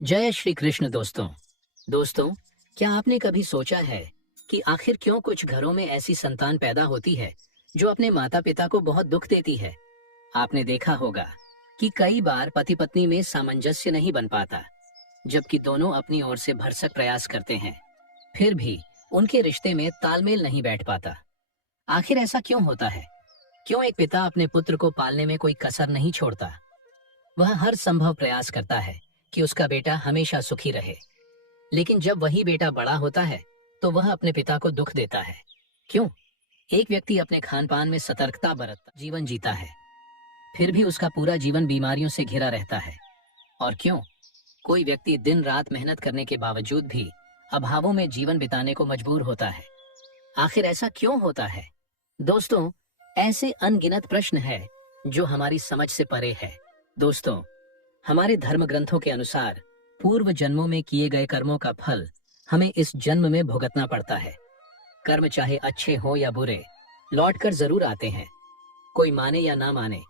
जय श्री कृष्ण दोस्तों। दोस्तों, क्या आपने कभी सोचा है कि आखिर क्यों कुछ घरों में ऐसी संतान पैदा होती है जो अपने माता पिता को बहुत दुख देती है। आपने देखा होगा कि कई बार पति पत्नी में सामंजस्य नहीं बन पाता, जबकि दोनों अपनी ओर से भरसक प्रयास करते हैं, फिर भी उनके रिश्ते में तालमेल नहीं बैठ पाता। आखिर ऐसा क्यों होता है? क्यों एक पिता अपने पुत्र को पालने में कोई कसर नहीं छोड़ता? वह हर संभव प्रयास करता है कि उसका बेटा हमेशा सुखी रहे, लेकिन जब वही बेटा बड़ा होता है तो वह अपने पिता को दुख देता है। क्यों? एक व्यक्ति अपने खान पान में सतर्कता बरतता जीवन जीता है, फिर भी उसका पूरा जीवन बीमारियों से घिरा रहता है। और क्यों कोई व्यक्ति दिन रात मेहनत करने के बावजूद भी अभावों में जीवन बिताने को मजबूर होता है? आखिर ऐसा क्यों होता है? दोस्तों, ऐसे अनगिनत प्रश्न है जो हमारी समझ से परे है। दोस्तों, हमारे धर्म ग्रंथों के अनुसार पूर्व जन्मों में किए गए कर्मों का फल हमें इस जन्म में भुगतना पड़ता है। कर्म चाहे अच्छे हो या बुरे, लौट कर जरूर आते हैं। कोई माने या ना माने,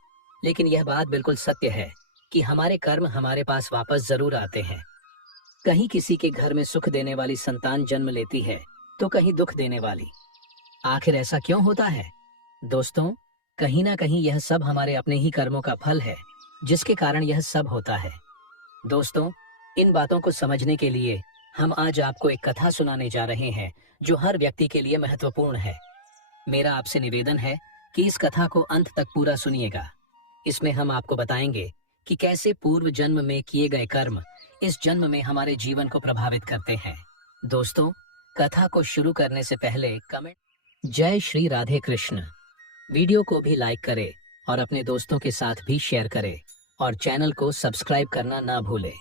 लेकिन यह बात बिल्कुल सत्य है कि हमारे कर्म हमारे पास वापस जरूर आते हैं। कहीं किसी के घर में सुख देने वाली संतान जन्म लेती है तो कहीं दुख देने वाली। आखिर ऐसा क्यों होता है? दोस्तों, कहीं ना कहीं यह सब हमारे अपने ही कर्मों का फल है, जिसके कारण यह सब होता है। दोस्तों, इन बातों को समझने के लिए हम आज आपको एक कथा सुनाने जा रहे हैं जो हर व्यक्ति के लिए महत्वपूर्ण है। मेरा आपसे निवेदन है कि इस कथा को अंत तक पूरा सुनिएगा। इसमें हम आपको बताएंगे कि कैसे पूर्व जन्म में किए गए कर्म इस जन्म में हमारे जीवन को प्रभावित करते हैं। दोस्तों, कथा को शुरू करने से पहले कमेंट जय श्री राधे कृष्ण। वीडियो को भी लाइक करें और अपने दोस्तों के साथ भी शेयर करें और चैनल को सब्सक्राइब करना ना भूलें।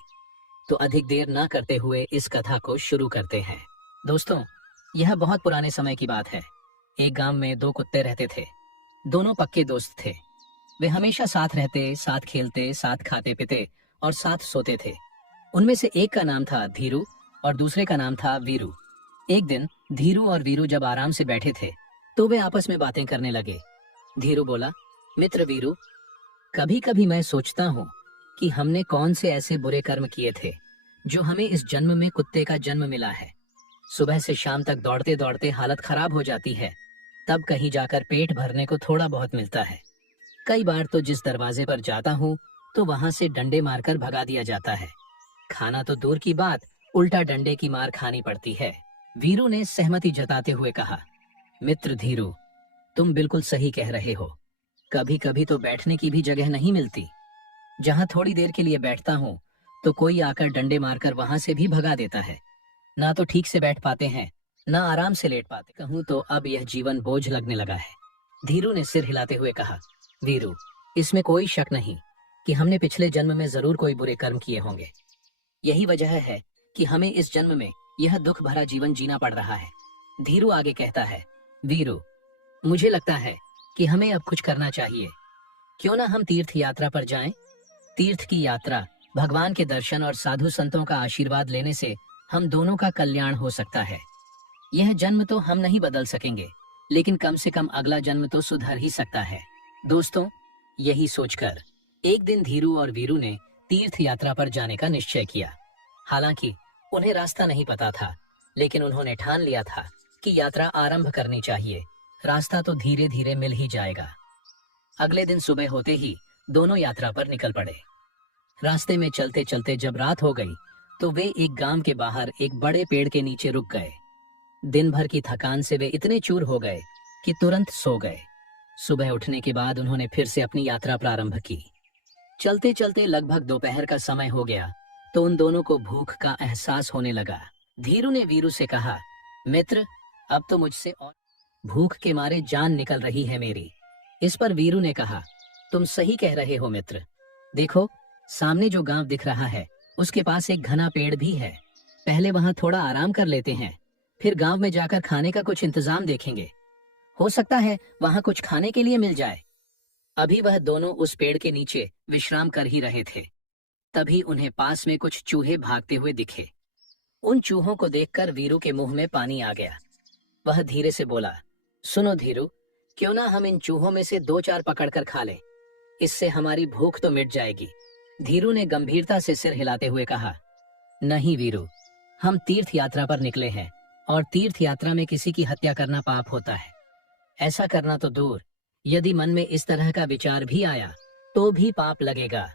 तो अधिक देर ना करते हुए इस कथा को शुरू करते हैं। दोस्तों, यह बहुत पुराने समय की बात है। एक गांव में दो कुत्ते रहते थे। दोनों पक्के दोस्त थे। वे हमेशा साथ रहते, साथ खेलते, साथ खाते पीते और साथ सोते थे। उनमें से एक का नाम था धीरू और दूसरे का नाम था वीरू। एक दिन धीरू और वीरू जब आराम से बैठे थे तो वे आपस में बातें करने लगे। धीरू बोला, मित्र वीरू, कभी कभी मैं सोचता हूँ कि हमने कौन से ऐसे बुरे कर्म किए थे जो हमें इस जन्म में कुत्ते का जन्म मिला है। सुबह से शाम तक दौड़ते दौड़ते हालत खराब हो जाती है, तब कहीं जाकर पेट भरने को थोड़ा बहुत मिलता है। कई बार तो जिस दरवाजे पर जाता हूँ तो वहां से डंडे मारकर भगा दिया जाता है। खाना तो दूर की बात, उल्टा डंडे की मार खानी पड़ती है। वीरू ने सहमति जताते हुए कहा, मित्र धीरू, तुम बिल्कुल सही कह रहे हो। कभी कभी तो बैठने की भी जगह नहीं मिलती। जहां थोड़ी देर के लिए बैठता हूँ तो कोई आकर डंडे मारकर वहां से भी भगा देता है। ना तो ठीक से बैठ पाते हैं, ना आराम से लेट पाते। कहूँ तो अब यह जीवन बोझ लगने लगा है। धीरू ने सिर हिलाते हुए कहा, वीरू, इसमें कोई शक नहीं कि हमने पिछले जन्म में जरूर कोई बुरे कर्म किए होंगे। यही वजह है कि हमें इस जन्म में यह दुख भरा जीवन जीना पड़ रहा है। धीरू आगे कहता है, वीरू, मुझे लगता है कि हमें अब कुछ करना चाहिए। क्यों ना हम तीर्थ यात्रा पर जाएं? तीर्थ की यात्रा, भगवान के दर्शन और साधु संतों का आशीर्वाद लेने से हम दोनों का कल्याण हो सकता है। यह जन्म तो हम नहीं बदल सकेंगे, लेकिन कम से कम अगला जन्म तो सुधर ही सकता है। दोस्तों, यही सोचकर एक दिन धीरू और वीरू ने तीर्थ यात्रा पर जाने का निश्चय किया। हालांकि उन्हें रास्ता नहीं पता था, लेकिन उन्होंने ठान लिया था कि यात्रा आरंभ करनी चाहिए। रास्ता तो धीरे धीरे मिल ही जाएगा। अगले दिन सुबह होते ही दोनों यात्रा पर निकल पड़े। रास्ते में चलते चलते जब रात हो गई तो वे एक गांव के बाहर एक बड़े पेड़ के नीचे रुक गए। दिन भर की थकान से वे इतने चूर हो गए कि तुरंत सो गए। सुबह उठने के बाद उन्होंने फिर से अपनी यात्रा प्रारंभ की। चलते चलते लगभग दोपहर का समय हो गया तो उन दोनों को भूख का एहसास होने लगा। धीरू ने वीरू से कहा, मित्र, अब तो मुझसे और भूख के मारे जान निकल रही है मेरी। इस पर वीरू ने कहा, तुम सही कह रहे हो मित्र। देखो, सामने जो गांव दिख रहा है उसके पास एक घना पेड़ भी है। पहले वहां थोड़ा आराम कर लेते हैं, फिर गांव में जाकर खाने का कुछ इंतजाम देखेंगे। हो सकता है वहां कुछ खाने के लिए मिल जाए। अभी वह दोनों उस पेड़ के नीचे विश्राम कर ही रहे थे, तभी उन्हें पास में कुछ चूहे भागते हुए दिखे। उन चूहों को देखकर वीरू के मुंह में पानी आ गया। वह धीरे से बोला, सुनो धीरू, क्यों ना हम इन चूहों में से दो चार पकड़ कर खा लें। इससे हमारी भूख तो मिट जाएगी। धीरू ने गंभीरता से सिर हिलाते हुए कहा, नहीं वीरू, हम तीर्थ यात्रा पर निकले हैं और तीर्थ यात्रा में किसी की हत्या करना पाप होता है। ऐसा करना तो दूर, यदि मन में इस तरह का विचार भी आया तो भी पाप लगेगा।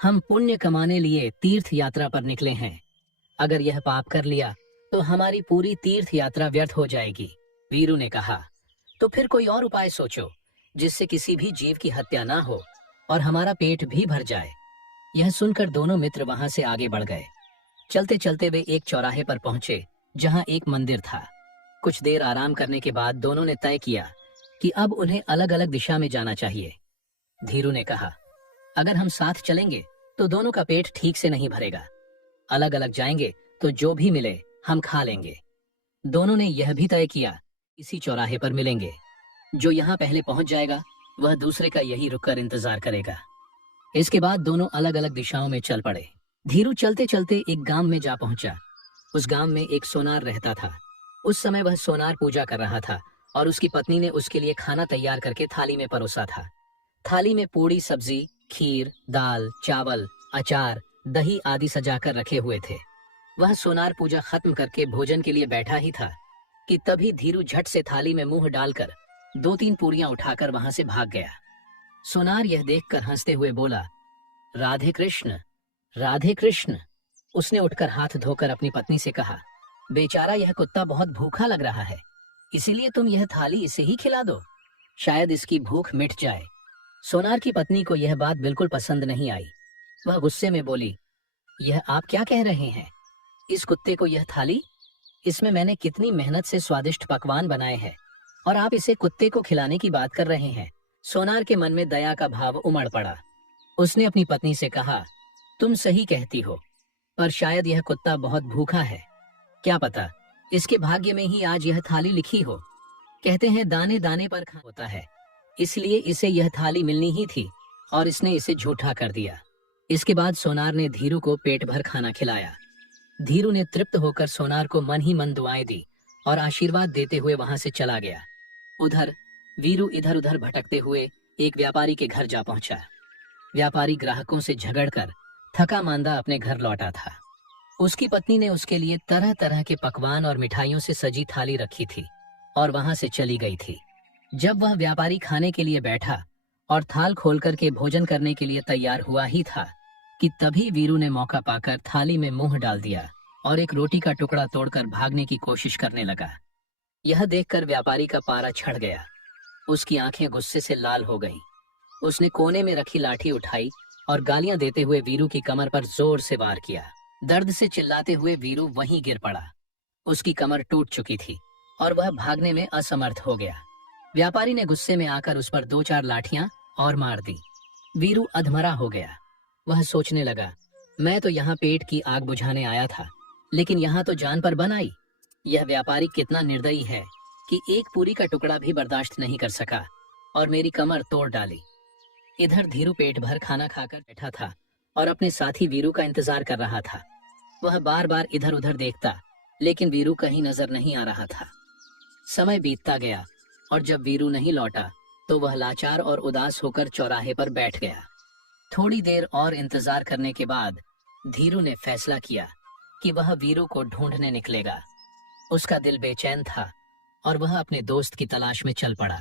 हम पुण्य कमाने लिए तीर्थ यात्रा पर निकले हैं। अगर यह पाप कर लिया तो हमारी पूरी तीर्थ यात्रा व्यर्थ हो जाएगी। वीरू ने कहा, तो फिर कोई और उपाय सोचो जिससे किसी भी जीव की हत्या ना हो और हमारा पेट भी भर जाए। यह सुनकर दोनों मित्र वहां से आगे बढ़ गए। चलते चलते वे एक चौराहे पर पहुंचे जहां एक मंदिर था। कुछ देर आराम करने के बाद दोनों ने तय किया कि अब उन्हें अलग अलग दिशा में जाना चाहिए। धीरू ने कहा, अगर हम साथ चलेंगे तो दोनों का पेट ठीक से नहीं भरेगा। अलग अलग जाएंगे तो जो भी मिले हम खा लेंगे। दोनों ने यह भी तय किया, इसी चौराहे पर मिलेंगे। जो यहाँ पहले पहुंच जाएगा वह दूसरे का यही रुककर इंतजार करेगा। इसके बाद दोनों अलग अलग दिशाओं में चल पड़े। धीरू चलते चलते एक गांव में जा पहुंचा। उस गांव में एक सोनार रहता था। उस समय वह सोनार पूजा कर रहा था और उसकी पत्नी ने उसके लिए खाना तैयार करके थाली में परोसा था। थाली में पूड़ी, सब्जी, खीर, दाल, चावल, अचार, दही आदि सजाकर रखे हुए थे। वह सोनार पूजा खत्म करके भोजन के लिए बैठा ही था कि तभी धीरू झट से थाली में मुंह डालकर 2-3 पूरियां उठाकर वहां से भाग गया। सोनार यह देखकर हंसते हुए बोला, राधे कृष्ण, राधे कृष्ण। उसने उठकर हाथ धोकर अपनी पत्नी से कहा, बेचारा यह कुत्ता बहुत भूखा लग रहा है, इसीलिए तुम यह थाली इसे ही खिला दो, शायद इसकी भूख मिट जाए। सोनार की पत्नी को यह बात बिल्कुल पसंद नहीं आई। वह गुस्से में बोली, यह आप क्या कह रहे हैं? इस कुत्ते को यह थाली? इसमें मैंने कितनी मेहनत से स्वादिष्ट पकवान बनाए हैं और आप इसे कुत्ते को खिलाने की बात कर रहे हैं। सोनार के मन में दया का भाव उमड़ पड़ा। उसने अपनी पत्नी से कहा, तुम सही कहती हो, पर शायद यह कुत्ता बहुत भूखा है। क्या पता इसके भाग्य में ही आज यह थाली लिखी हो। कहते हैं दाने दाने पर खाना होता है, इसलिए इसे यह थाली मिलनी ही थी और इसने इसे झूठा कर दिया। इसके बाद सोनार ने धीरू को पेट भर खाना खिलाया। धीरू ने तृप्त होकर सोनार को मन ही मन दुआएं दी और आशीर्वाद देते हुए वहां से चला गया। उधर वीरू इधर उधर भटकते हुए एक व्यापारी के घर जा पहुंचा। व्यापारी ग्राहकों से झगड़कर थका मांदा अपने घर लौटा था। उसकी पत्नी ने उसके लिए तरह तरह के पकवान और मिठाइयों से सजी थाली रखी थी और वहां से चली गई थी। जब वह व्यापारी खाने के लिए बैठा और थाल खोल करके भोजन करने के लिए तैयार हुआ ही था कि तभी वीरू ने मौका पाकर थाली में मुंह डाल दिया और एक रोटी का टुकड़ा तोड़कर भागने की कोशिश करने लगा। यह देखकर व्यापारी का पारा चढ़ गया। उसकी आंखें गुस्से से लाल हो गईं। उसने कोने में रखी लाठी उठाई और गालियां देते हुए वीरू की कमर पर जोर से वार किया। दर्द से चिल्लाते हुए वीरू वहीं गिर पड़ा। उसकी कमर टूट चुकी थी और वह भागने में असमर्थ हो गया। व्यापारी ने गुस्से में आकर उस पर 2-4 लाठियां और मार दी। वीरू अधमरा हो गया। वह सोचने लगा, मैं तो यहाँ पेट की आग बुझाने आया था, लेकिन यहाँ तो जान पर बन आई। यह व्यापारी कितना निर्दयी है कि एक पूरी का टुकड़ा भी बर्दाश्त नहीं कर सका और मेरी कमर तोड़ डाली। इधर धीरू पेट भर खाना खाकर बैठा था और अपने साथी वीरू का इंतजार कर रहा था। वह बार बार इधर उधर देखता, लेकिन वीरू कहीं नजर नहीं आ रहा था। समय बीतता गया और जब वीरू नहीं लौटा तो वह लाचार और उदास होकर चौराहे पर बैठ गया। थोड़ी देर और इंतजार करने के बाद धीरू ने फैसला किया कि वह वीरू को ढूंढने निकलेगा। उसका दिल बेचैन था और वह अपने दोस्त की तलाश में चल पड़ा।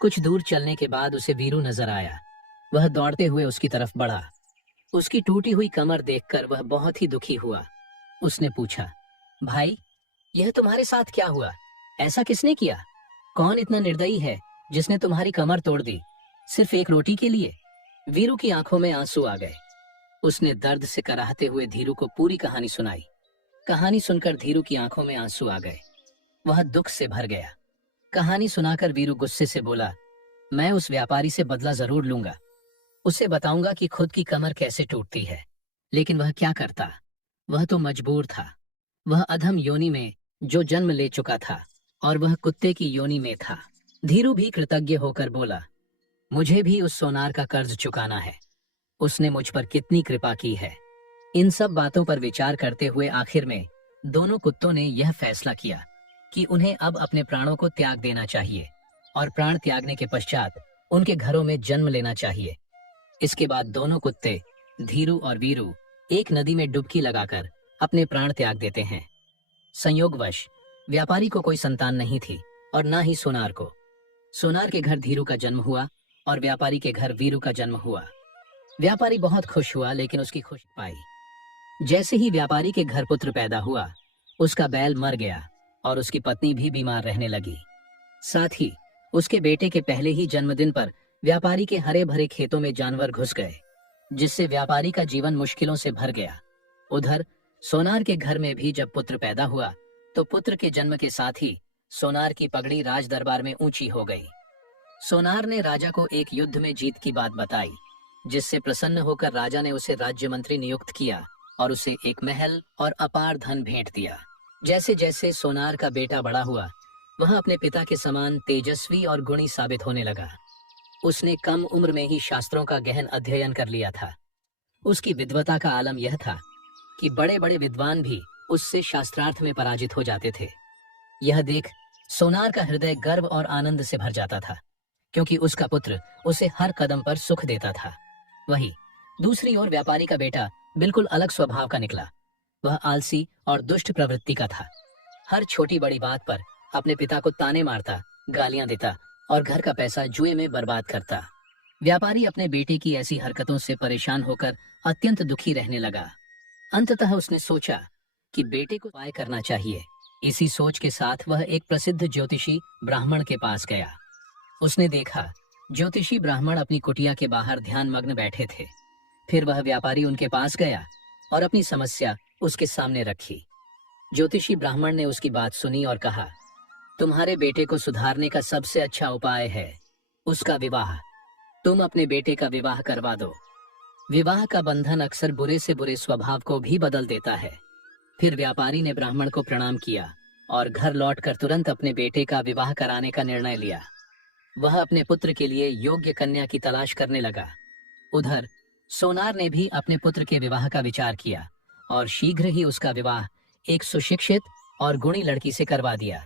कुछ दूर चलने के बाद उसे वीरू नजर आया। वह दौड़ते हुए उसकी तरफ बढ़ा। उसकी टूटी हुई कमर देखकर वह बहुत ही दुखी हुआ। उसने पूछा, भाई, यह तुम्हारे साथ क्या हुआ? ऐसा किसने किया? कौन इतना निर्दयी है जिसने तुम्हारी कमर तोड़ दी, सिर्फ एक रोटी के लिए? वीरू की आंखों में आंसू आ गए। उसने दर्द से कराहते हुए धीरू को पूरी कहानी सुनाई। कहानी सुनकर धीरू की आंखों में आंसू आ गए। वह दुख से भर गया। कहानी सुनाकर वीरू गुस्से से बोला, मैं उस व्यापारी से बदला जरूर लूंगा। उसे बताऊंगा कि खुद की कमर कैसे टूटती है। लेकिन वह क्या करता? वह तो मजबूर था। वह अधम योनि में जो जन्म ले चुका था और वह कुत्ते की योनि में था। धीरू भी कृतज्ञ होकर बोला, मुझे भी उस सोनार का कर्ज चुकाना है। उसने मुझ पर कितनी कृपा की है। इन सब बातों पर विचार करते हुए आखिर में दोनों कुत्तों ने यह फैसला किया कि उन्हें अब अपने प्राणों को त्याग देना चाहिए और प्राण त्यागने के पश्चात उनके घरों में जन्म लेना चाहिए। इसके बाद दोनों कुत्ते, धीरू और वीरू, एक नदी में डुबकी लगाकर अपने प्राण त्याग देते हैं। संयोगवश व्यापारी को कोई संतान नहीं थी और ना ही सोनार को। सोनार के घर धीरू का जन्म हुआ और व्यापारी के घर वीरू का जन्म हुआ। व्यापारी बहुत खुश हुआ, लेकिन उसकी खुशी पाई। जैसे ही व्यापारी के घर पुत्र पैदा हुआ, उसका बैल मर गया और उसकी पत्नी भी बीमार रहने लगी। साथ ही उसके बेटे के पहले ही जन्मदिन पर व्यापारी के हरे भरे खेतों में जानवर घुस गए, जिससे व्यापारी का जीवन मुश्किलों से भर गया। उधर सोनार के घर में भी जब पुत्र पैदा हुआ तो पुत्र के जन्म के साथ ही सोनार की पगड़ी राज दरबार में ऊंची हो गई। सोनार ने राजा को एक युद्ध में जीत की बात बताई, जिससे प्रसन्न होकर राजा ने उसे राज्य मंत्री नियुक्त किया और उसे एक महल और अपार धन भेंट दिया। जैसे जैसे सोनार का बेटा बड़ा हुआ, वह अपने पिता के समान तेजस्वी और गुणी साबित होने लगा। उसने कम उम्र में ही शास्त्रों का गहन अध्ययन कर लिया था। उसकी विद्वता का आलम यह था कि बड़े बड़े विद्वान भी उससे शास्त्रार्थ में पराजित हो जाते थे। यह देख सोनार का हृदय गर्व और आनंद से भर जाता था, क्योंकि उसका पुत्र उसे हर कदम पर सुख देता था। वहीं दूसरी ओर व्यापारी का बेटा बिल्कुल अलग स्वभाव का निकला। वह आलसी और दुष्ट प्रवृत्ति का था। हर छोटी बड़ी बात पर अपने पिता को ताने मारता, गालियां देता और घर का पैसा जुए में बर्बाद करता। व्यापारी अपने बेटे की ऐसी हरकतों से परेशान होकर अत्यंत दुखी रहने लगा। अंततः उसने सोचा कि बेटे को उपाय करना चाहिए। इसी सोच के साथ वह एक प्रसिद्ध ज्योतिषी ब्राह्मण के पास गया। उसने देखा ज्योतिषी ब्राह्मण अपनी कुटिया के बाहर ध्यान मग्न बैठे थे। फिर वह व्यापारी उनके पास गया और अपनी समस्या उसके सामने रखी। ज्योतिषी ब्राह्मण ने उसकी बात सुनी और कहा, तुम्हारे बेटे को सुधारने का सबसे अच्छा उपाय है उसका विवाह। तुम अपने बेटे का विवाह करवा दो। विवाह का बंधन अक्सर बुरे से बुरे स्वभाव को भी बदल देता है। फिर व्यापारी ने ब्राह्मण को प्रणाम किया और घर लौटकर तुरंत अपने बेटे का विवाह कराने का निर्णय लिया। वह अपने पुत्र के लिए योग्य कन्या की तलाश करने लगा। उधर सोनार ने भी अपने पुत्र के विवाह का विचार किया और शीघ्र ही उसका विवाह एक सुशिक्षित और गुणी लड़की से करवा दिया।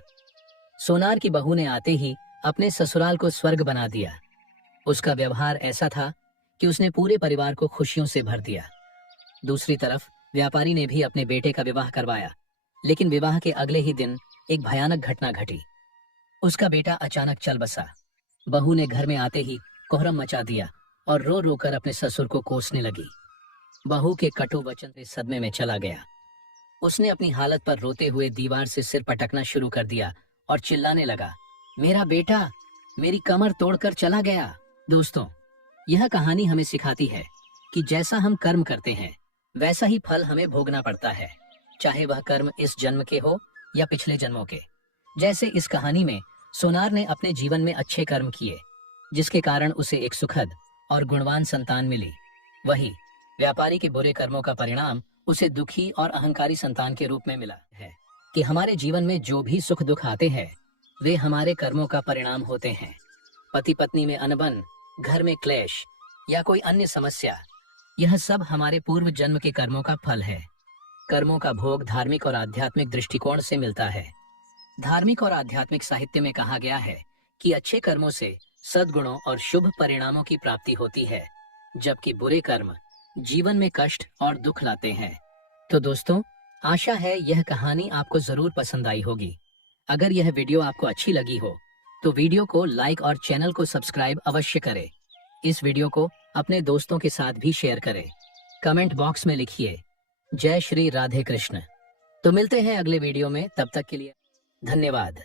सोनार की बहू ने आते ही अपने ससुराल को स्वर्ग बना दिया। उसका व्यवहार ऐसा था कि उसने पूरे परिवार को खुशियों से भर दिया। दूसरी तरफ व्यापारी ने भी अपने बेटे का विवाह करवाया, लेकिन विवाह के अगले ही दिन एक भयानक घटना घटी। उसका बेटा अचानक चल बसा। बहू ने घर में आते ही कोहरम मचा दिया और रो रो कर अपने ससुर को कोसने लगी। बहू के कटु वचन से सदमे में चला गया। उसने अपनी हालत पर रोते हुए दीवार से सिर पटकना शुरू कर दिया और चिल्लाने लगा, मेरा बेटा मेरी कमर तोड़कर चला गया। दोस्तों, यह कहानी हमें सिखाती है कि जैसा हम कर्म करते हैं वैसा ही फल हमें भोगना पड़ता है, चाहे वह कर्म इस जन्म के हो या पिछले जन्मों के। जैसे इस कहानी में सोनार ने अपने जीवन में अच्छे कर्म किए, जिसके कारण उसे एक सुखद और गुणवान संतान मिली। वही व्यापारी के बुरे कर्मों का परिणाम उसे दुखी और अहंकारी संतान के रूप में मिला है। कि हमारे जीवन में जो भी सुख दुख आते हैं वे हमारे कर्मों का परिणाम होते हैं। पति पत्नी में अनबन, घर में क्लेश या कोई अन्य समस्या, यह सब हमारे पूर्व जन्म के कर्मों का फल है। कर्मों का भोग धार्मिक और आध्यात्मिक दृष्टिकोण से मिलता है। धार्मिक और आध्यात्मिक साहित्य में कहा गया है कि अच्छे कर्मों से सद्गुणों और शुभ परिणामों की प्राप्ति होती है, जबकि बुरे कर्म जीवन में कष्ट और दुख लाते हैं। तो दोस्तों, आशा है यह कहानी आपको जरूर पसंद आई होगी। अगर यह वीडियो आपको अच्छी लगी हो तो वीडियो को लाइक और चैनल को सब्सक्राइब अवश्य करें। इस वीडियो को अपने दोस्तों के साथ भी शेयर करें। कमेंट बॉक्स में लिखिए जय श्री राधे कृष्ण। तो मिलते हैं अगले वीडियो में, तब तक के लिए धन्यवाद।